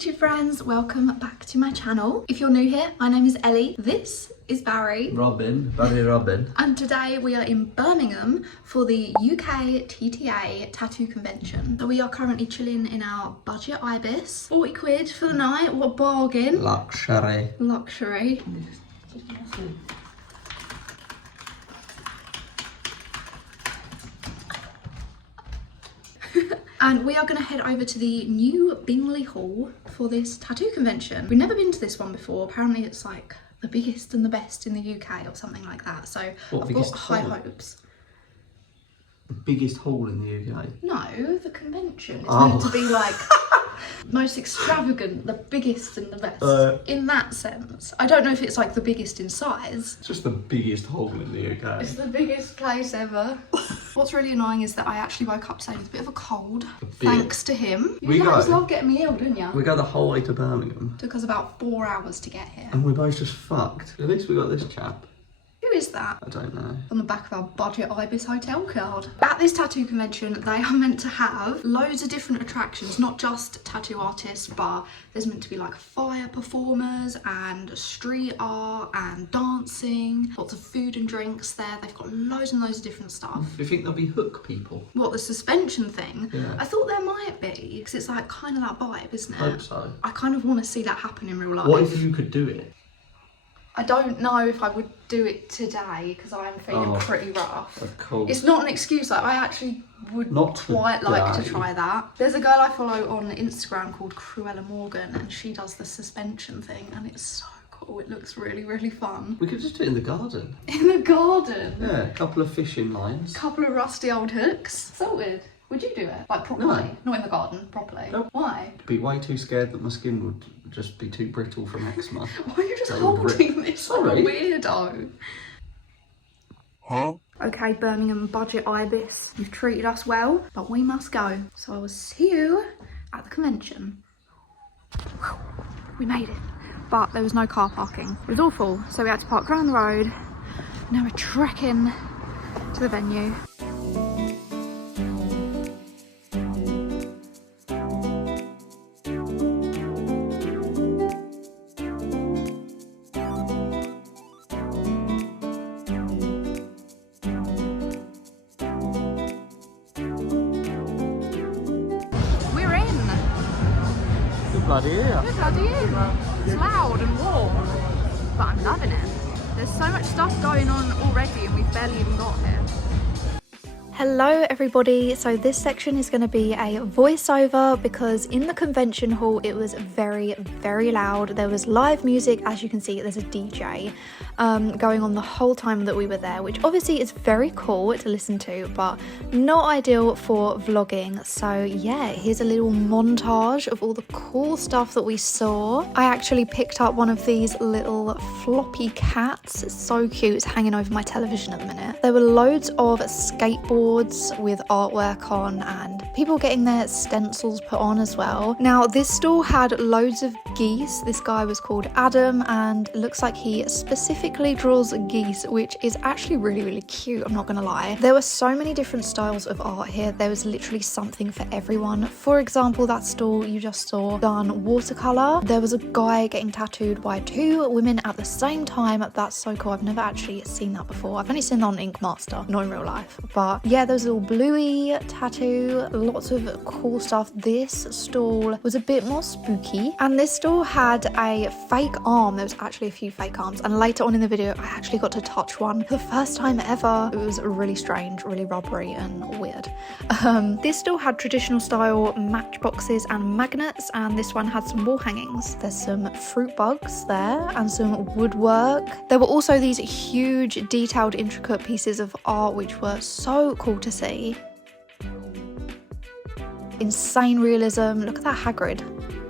YouTube friends, welcome back to my channel. If you're new here, my name is Ellie, this is Barry. Robin. And today we are in Birmingham for the UKTTA tattoo convention. So we are currently chilling in our budget ibis. 40 quid for the night, what a bargain. Luxury. And we are going to head over to the new Bingley Hall for this tattoo convention. We've never been to this one before. Apparently it's like the biggest and the best in the UK or something like that. So I've got high hopes. The biggest hall in the UK? No, the convention. It's meant to be like most extravagant, the biggest and the best. In that sense. I don't know if it's like the biggest in size. It's just the biggest hall in the UK. It's the biggest place ever. What's really annoying is that I actually woke up today with a bit of a cold, thanks to him. You guys love getting me ill, didn't you? We go the whole way to Birmingham. Took us about 4 hours to get here. And we're both just fucked. At least we got this chap. Who is that? I don't know. On the back of our budget ibis hotel card. At this tattoo convention, they are meant to have loads of different attractions, not just tattoo artists, but there's meant to be like fire performers and street art and dancing, lots of food and drinks there. They've got loads and loads of different stuff. Do you think there'll be hook people? What, the suspension thing? Yeah. I thought there might be, because it's like kind of that vibe, isn't it? I hope so. I kind of want to see that happen in real life. What if you could do it? I don't know if I would do it today because I am feeling pretty rough. Of course. It's not an excuse, like I actually would not quite like to try that. There's a girl I follow on Instagram called Cruella Morgan and she does the suspension thing and it's so cool. It looks really, really fun. We could just do it in the garden. In the garden? Yeah, a couple of fishing lines. Couple of rusty old hooks. Sorted. Would you do it? Like properly? No. Not in the garden, properly. No. Why? I'd be way too scared that my skin would just be too brittle from eczema. Why are you just holding this like a weirdo? Huh? Okay, Birmingham budget ibis, you've treated us well, but we must go. So I will see you at the convention. Whew, we made it, but there was no car parking. It was awful, so we had to park around the road. Now we're trekking to the venue. Bloody yeah. Good bloody yeah. It's loud and warm, but I'm loving it. There's so much stuff going on already and we've barely even got here. Hello everybody, so this section is going to be a voiceover because in the convention hall it was very, very loud. There was live music, as you can see there's a DJ going on the whole time that we were there, which obviously is very cool to listen to, but not ideal for vlogging. So yeah, here's a little montage of all the cool stuff that we saw. I actually picked up one of these little floppy cats. It's so cute, it's hanging over my television at the minute. There were loads of skateboards with artwork on and people getting their stencils put on as well. Now this stall had loads of geese. This guy was called Adam and it looks like he specifically draws geese, which is actually really, really cute, I'm not gonna lie. There were so many different styles of art here. There was literally something for everyone. For example, that stall you just saw done watercolor. There was a guy getting tattooed by 2 women at the same time. That's so cool. I've never actually seen that before. I've only seen that on Ink Master, not in real life. But yeah, there was a little bluey tattoo, lots of cool stuff. This stall was a bit more spooky and this stall had a fake arm. There was actually a few fake arms and later on in the video I actually got to touch one for the first time ever. It was really strange, really rubbery and weird. This stall had traditional style matchboxes and magnets and this one had some wall hangings. There's some fruit bugs there and some woodwork. There were also these huge detailed intricate pieces of art which were so cool to see. Insane realism. Look at that Hagrid.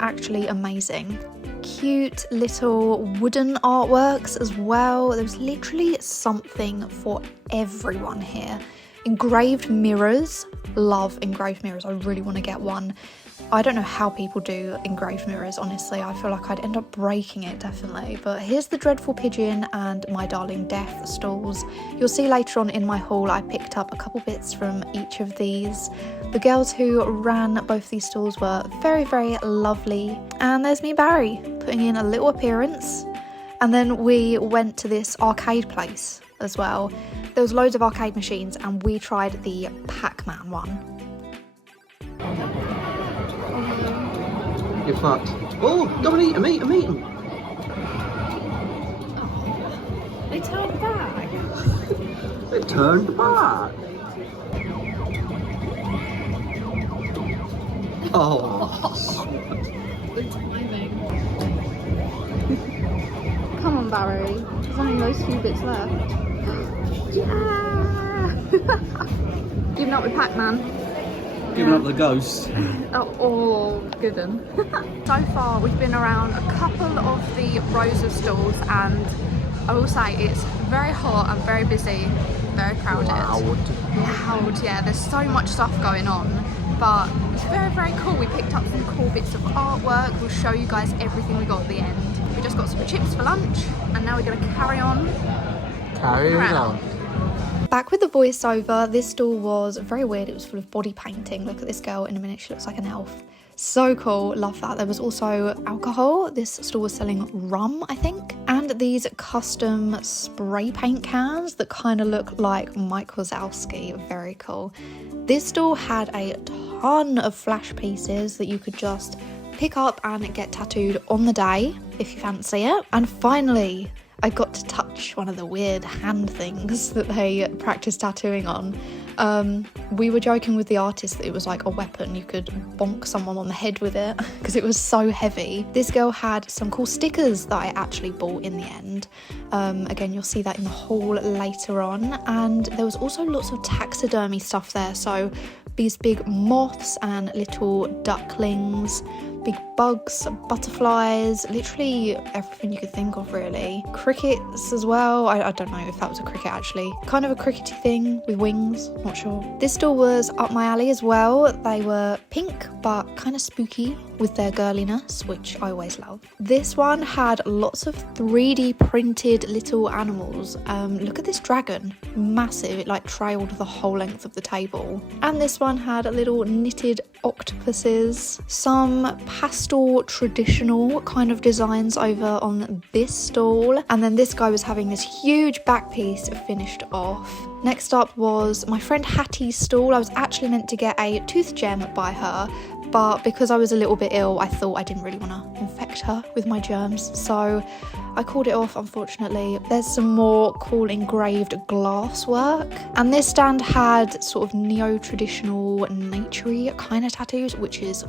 Actually amazing. Cute little wooden artworks as well. There was literally something for everyone here. Engraved mirrors. Love engraved mirrors. I really want to get one. I don't know how people do engraved mirrors, honestly. I feel like I'd end up breaking it, definitely. But here's the Dreadful Pigeon and My Darling Death stalls. You'll see later on in my haul I picked up a couple bits from each of these. The girls who ran both these stalls were very, very lovely. And there's me and Barry putting in a little appearance. And then we went to this arcade place as well. There was loads of arcade machines and we tried the Pac-Man one. You're fucked. Oh, go and eat them, eat them, eat them. They turned back. They turned back. Oh. The timing. Come on, Barry. There's only those few bits left. Yeah! Giving up with Pac-Man. Giving up the ghost. Oh, good one. So far we've been around a couple of the rows of stalls and I will say it's very hot and very busy, very crowded. Loud, yeah, there's so much stuff going on, but it's very, very cool. We picked up some cool bits of artwork. We'll show you guys everything we got at the end. We just got some chips for lunch and now we're going to carry on. Carry on. Back with the voiceover, this stall was very weird. It was full of body painting. Look at this girl in a minute, she looks like an elf. So cool, love that. There was also alcohol. This stall was selling rum, I think. And these custom spray paint cans that kind of look like Mike Wazowski, very cool. This stall had a ton of flash pieces that you could just pick up and get tattooed on the day if you fancy it. And finally, I got to touch one of the weird hand things that they practice tattooing on. We were joking with the artist that it was like a weapon. You could bonk someone on the head with it because it was so heavy. This girl had some cool stickers that I actually bought in the end. Again, you'll see that in the haul later on. And there was also lots of taxidermy stuff there. So these big moths and little ducklings, big bugs, butterflies, literally everything you could think of really. Crickets as well. I don't know if that was a cricket actually. Kind of a crickety thing with wings, not sure. This store was up my alley as well. They were pink but kind of spooky with their girliness, which I always love. This one had lots of 3D printed little animals. Look at this dragon, massive. It like trailed the whole length of the table. And this one had little knitted octopuses, some pastel traditional kind of designs over on this stall, and then this guy was having this huge back piece finished off. Next up was my friend Hattie's stall. I was actually meant to get a tooth gem by her, but because I was a little bit ill, I thought I didn't really want to infect her with my germs, so I called it off, unfortunately. There's some more cool engraved glass work, and this stand had sort of neo-traditional naturey kind of tattoos, which is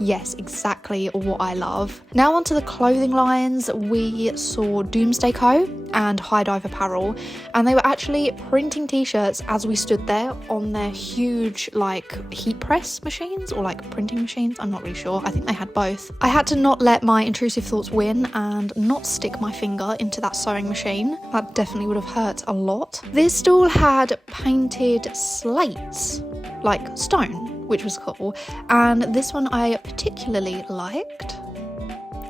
yes, exactly what I love. Now onto the clothing lines. We saw Doomsday Co and High Dive Apparel, and they were actually printing t-shirts as we stood there on their huge like heat press machines or like printing machines. I'm not really sure. I think they had both. I had to not let my intrusive thoughts win and not stick my finger into that sewing machine. That definitely would have hurt a lot. This stall had painted slates, like stone, which was cool, and this one I particularly liked.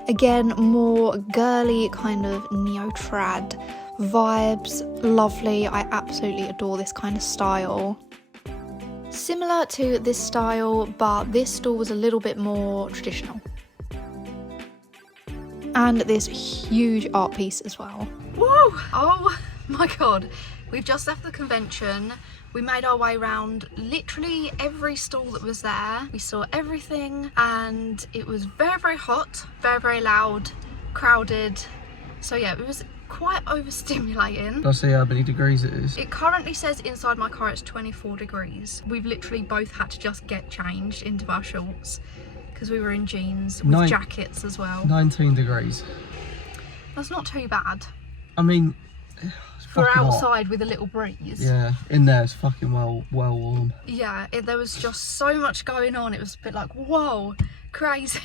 Again, more girly kind of neo-trad vibes, lovely. I absolutely adore this kind of style. Similar to this style, but this stall was a little bit more traditional. And this huge art piece as well. Whoa! Oh my god, we've just left the convention. We made our way around literally every stall that was there. We saw everything and it was very, very hot, very, very loud, crowded. So yeah, it was quite overstimulating. I'll see how many degrees it is. It currently says inside my car it's 24 degrees. We've literally both had to just get changed into our shorts because we were in jeans with jackets as well. 19 degrees. That's not too bad. I mean, for outside hot with a little breeze. Yeah, in there it's fucking well warm. Yeah, there was just so much going on. It was a bit like, whoa, crazy.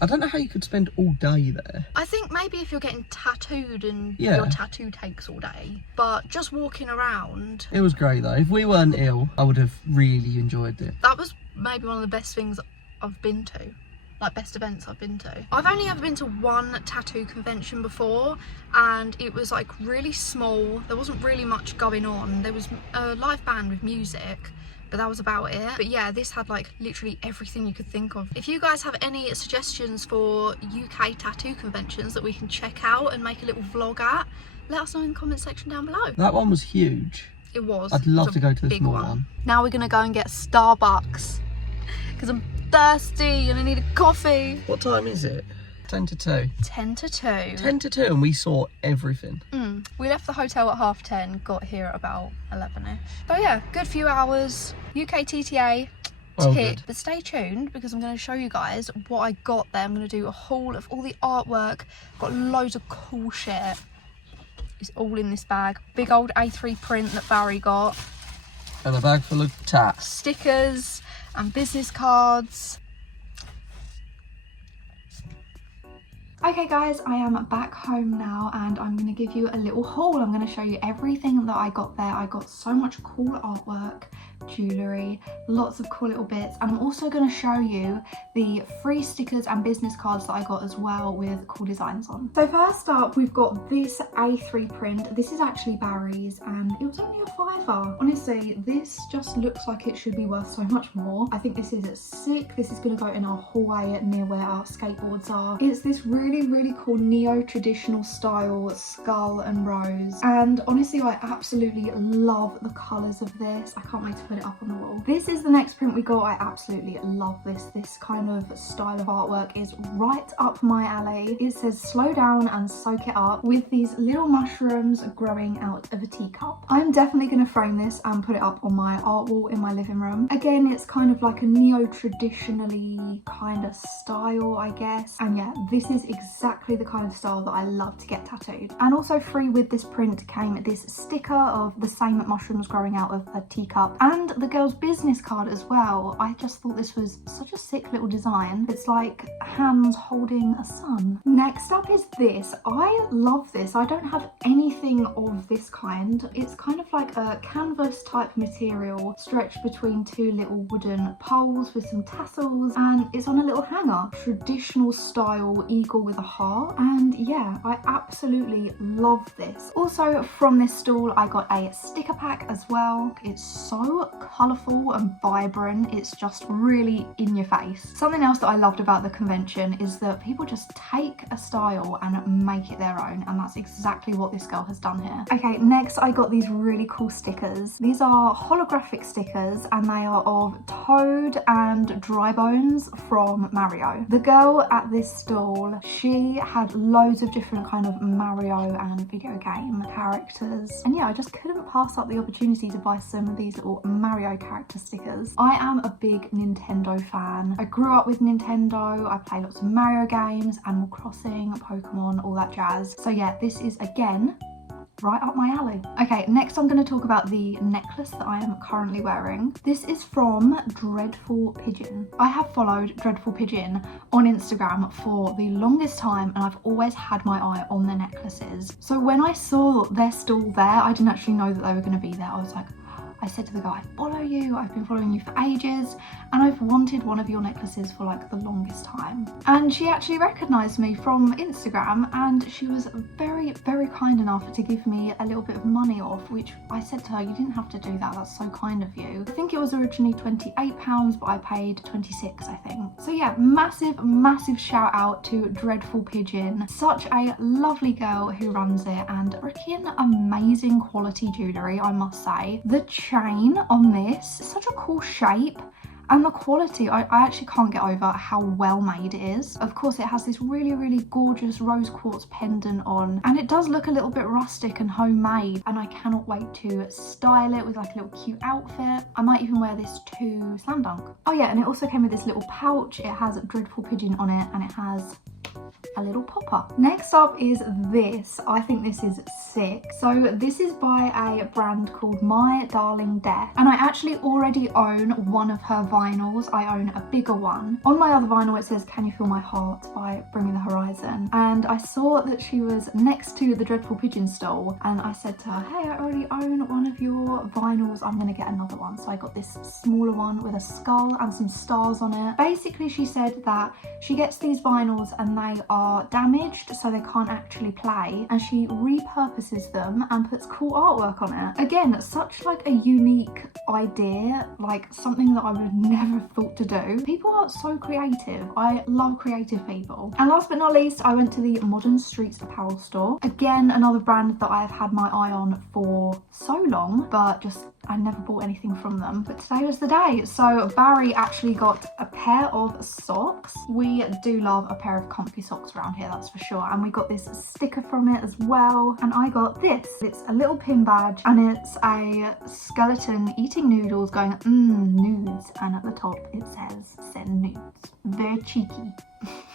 I don't know how you could spend all day there. I think maybe if you're getting tattooed and your tattoo takes all day, but just walking around. It was great though. If we weren't ill, I would have really enjoyed it. That was maybe one of the best things I've been to. Like, best events I've been to. I've only ever been to one tattoo convention before, and it was like really small. There wasn't really much going on. There was a live band with music, but that was about it. But yeah, this had like literally everything you could think of. If you guys have any suggestions for UK tattoo conventions that we can check out and make a little vlog at, let us know in the comment section down below. That one was huge. It was. I'd love to go to the small one. Now we're gonna go and get Starbucks because I'm thirsty and I need a coffee. What time is it? 10 to 2. 10 to 2. 10 to 2 and we saw everything. We left the hotel at 10:30, got here at about 11ish. So yeah, good few hours. UKTTA Well, tick. good. But stay tuned because I'm going to show you guys what I got there. I'm going to do a haul of all the artwork. Got loads of cool shit. It's all in this bag. Big old A3 print that Barry got. And a bag full of tats. Stickers and business cards. Okay guys, I am back home now and I'm going to give you a little haul. I'm going to show you everything that I got there. I got so much cool artwork, jewellery, lots of cool little bits, and I'm also going to show you the free stickers and business cards that I got as well with cool designs on. So first up, we've got this A3 print. This is actually Barry's and it was only a £5. Honestly, this just looks like it should be worth so much more. I think this is sick. This is going to go in our hallway near where our skateboards are. It's this really cool neo-traditional style skull and rose, and honestly I absolutely love the colours of this. I can't wait to put it up on the wall. This is the next print we got. I absolutely love this kind of style of artwork is right up my alley. It says slow down and soak it up with these little mushrooms growing out of a teacup. I'm definitely going to frame this and put it up on my art wall in my living room. Again, it's kind of like a neo-traditionally kind of style, I guess, and yeah, this is exactly the kind of style that I love to get tattooed. And also free with this print came this sticker of the same mushrooms growing out of a teacup and the girl's business card as well. I just thought this was such a sick little design. It's like hands holding a sun. Next up is this. I love this. I don't have anything of this kind. It's kind of like a canvas type material stretched between two little wooden poles with some tassels, and it's on a little hanger. Traditional style eagle with a heart, and yeah, I absolutely love this. Also from this stall I got a sticker pack as well. It's so colourful and vibrant, it's just really in your face. Something else that I loved about the convention is that people just take a style and make it their own, and that's exactly what this girl has done here. Okay, next I got these really cool stickers. These are holographic stickers and they are of Toad and Drybones from Mario. The girl at this stall, she had loads of different kind of Mario and video game characters, and yeah, I just couldn't pass up the opportunity to buy some of these little Mario character stickers. I am a big Nintendo fan. I grew up with Nintendo. I play lots of Mario games, Animal Crossing, Pokemon, all that jazz. So yeah, this is again right up my alley. Okay, next I'm going to talk about the necklace that I am currently wearing. This is from Dreadful Pigeon. I have followed Dreadful Pigeon on Instagram for the longest time and I've always had my eye on their necklaces. So when I saw their stall there, I didn't actually know that they were going to be there. I was like, I said to the guy, I follow you, I've been following you for ages and I've wanted one of your necklaces for like the longest time. And she actually recognised me from Instagram and she was very kind enough to give me a little bit of money off, which I said to her, you didn't have to do that, that's so kind of you. I think it was originally £28 but I paid 26 I think. So yeah, massive shout out to Dreadful Pigeon. Such a lovely girl who runs it and freaking amazing quality jewellery, I must say. The chain on this, such a cool shape, and the quality, I actually can't get over how well made it is. Of course it has this really gorgeous rose quartz pendant on, and it does look a little bit rustic and homemade, and I cannot wait to style it with like a little cute outfit. I might even wear this to Slam Dunk. Oh yeah, and it also came with this little pouch. It has Dreadful Pigeon on it and it has a little popper. Next up is this. I think this is sick. So this is by a brand called My Darling Death, and I actually already own one of her vinyls. I own a bigger one. On my other vinyl it says Can You Feel My Heart by Bring Me the Horizon, and I saw that she was next to the Dreadful Pigeon stall, and I said to her, hey, I already own one of your vinyls, I'm gonna get another one. So I got this smaller one with a skull and some stars on it. Basically she said that she gets these vinyls and they are damaged, so they can't actually play, and she repurposes them and puts cool artwork on it. Again, such like a unique idea, like something that I would have never thought to do. People are so creative. I love creative people. And last but not least, I went to the Modern Streets apparel store. Again, another brand that I've had my eye on for so long, but just I never bought anything from them. But today was the day. So Barry actually got a pair of socks. We do love a pair of comfy socks around here, that's for sure. And we got this sticker from it as well. And I got this. It's a little pin badge, and it's a skeleton eating noodles going, nudes. And at the top it says, send nudes. Very cheeky.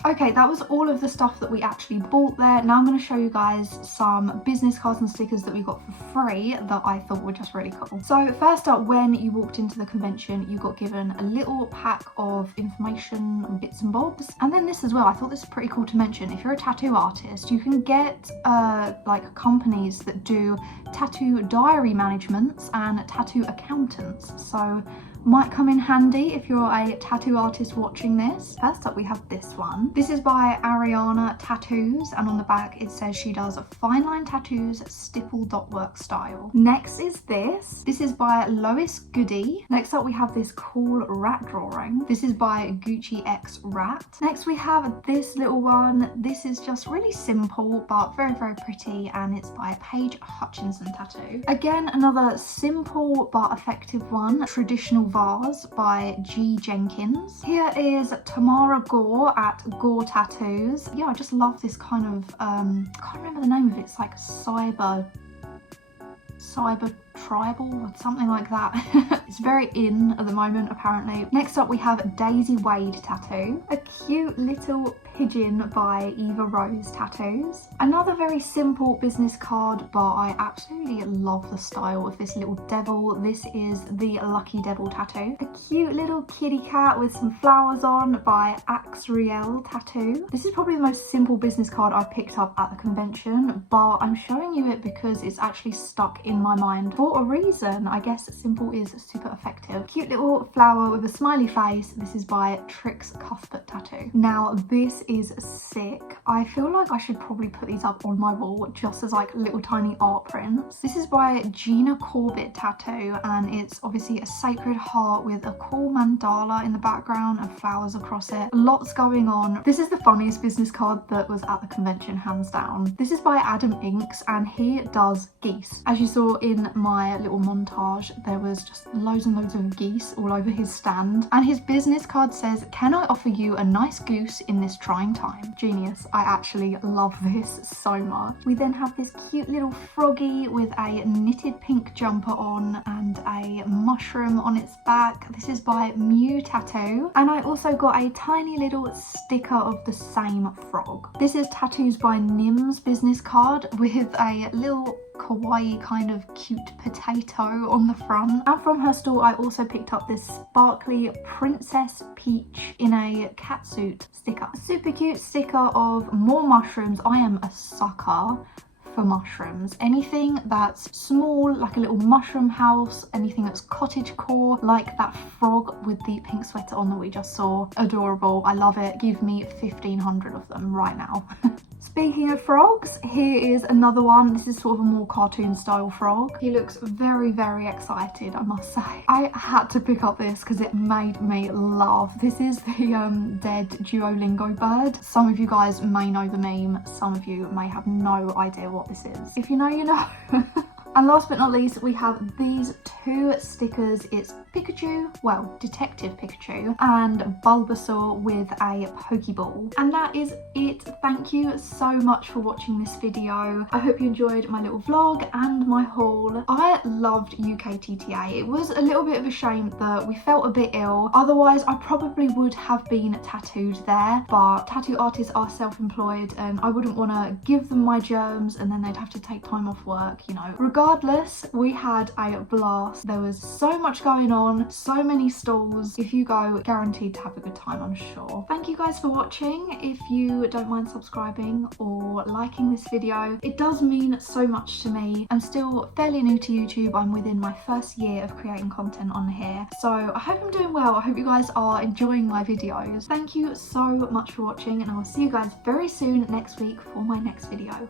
Okay, that was all of the stuff that we actually bought there. Now I'm going to show you guys some business cards and stickers that we got for free that I thought were just really cool. So first up, when you walked into the convention, you got given a little pack of information and bits and bobs. And then this as well, I thought this is pretty cool to mention. If you're a tattoo artist, you can get like companies that do tattoo diary managements and tattoo accountants. So might come in handy if you're a tattoo artist watching this. First up we have this one. This is by Ariana Tattoos, and on the back it says she does fine line tattoos, stipple dot work style. Next is this. This is by Lois Goody. Next up we have this cool rat drawing. This is by Gucci X Rat. Next we have this little one. This is just really simple but very, very pretty, and it's by Paige Hutchinson Tattoo. Again, another simple but effective one. Traditional Vase by G Jenkins. Here is Tamara Gore at Gore Tattoos. Yeah, I just love this kind of I can't remember the name of it. It's like cyber tribal or something like that. It's very in at the moment apparently. Next up we have Daisy Wade Tattoo. A cute little pigeon by Eva Rose Tattoos. Another very simple business card, but I absolutely love the style of this little devil. This is the Lucky Devil Tattoo. A cute little kitty cat with some flowers on by Axriel Tattoo. This is probably the most simple business card I picked up at the convention, but I'm showing you it because it's actually stuck in my mind for a reason. I guess simple is super effective. Cute little flower with a smiley face. This is by Trix Cuthbert Tattoo. Now this is sick. I feel like I should probably put these up on my wall just as like little tiny art prints. This is by Gina Corbett Tattoo, and it's obviously a sacred heart with a cool mandala in the background and flowers across it. Lots going on. This is the funniest business card that was at the convention, hands down. This is by Adam Inks, and he does geese. As you saw in my little montage, there was just loads and loads of geese all over his stand, and his business card says, can I offer you a nice goose in this trying time? Genius. I actually love this so much. We then have this cute little froggy with a knitted pink jumper on and a mushroom on its back. This is by Mew Tattoo, and I also got a tiny little sticker of the same frog. This is Tattoos by Nim's business card with a little kawaii kind of cute potato on the front. And from her store I also picked up this sparkly Princess Peach in a catsuit sticker. A super cute sticker of more mushrooms. I am a sucker for mushrooms. Anything that's small, like a little mushroom house, anything that's cottagecore, like that frog with the pink sweater on that we just saw. Adorable. I love it. Give me 1,500 of them right now. Speaking of frogs, here is another one. This is sort of a more cartoon style frog. He looks very, very excited, I must say. I had to pick up this because it made me laugh. This is the dead Duolingo bird. Some of you guys may know the meme. Some of you may have no idea what this is. If you know, you know. And last but not least, we have these two stickers. It's Pikachu, well, Detective Pikachu, and Bulbasaur with a Pokeball. And that is it. Thank you so much for watching this video. I hope you enjoyed my little vlog and my haul. I loved UKTTA. It was a little bit of a shame that we felt a bit ill. Otherwise, I probably would have been tattooed there, but tattoo artists are self-employed and I wouldn't want to give them my germs and then they'd have to take time off work, you know. Regardless, we had a blast. There was so much going on, so many stalls. If you go, guaranteed to have a good time, I'm sure. Thank you guys for watching. If you don't mind subscribing or liking this video, it does mean so much to me. I'm still fairly new to YouTube. I'm within my first year of creating content on here, so I hope I'm doing well. I hope you guys are enjoying my videos. Thank you so much for watching, and I will see you guys very soon next week for my next video.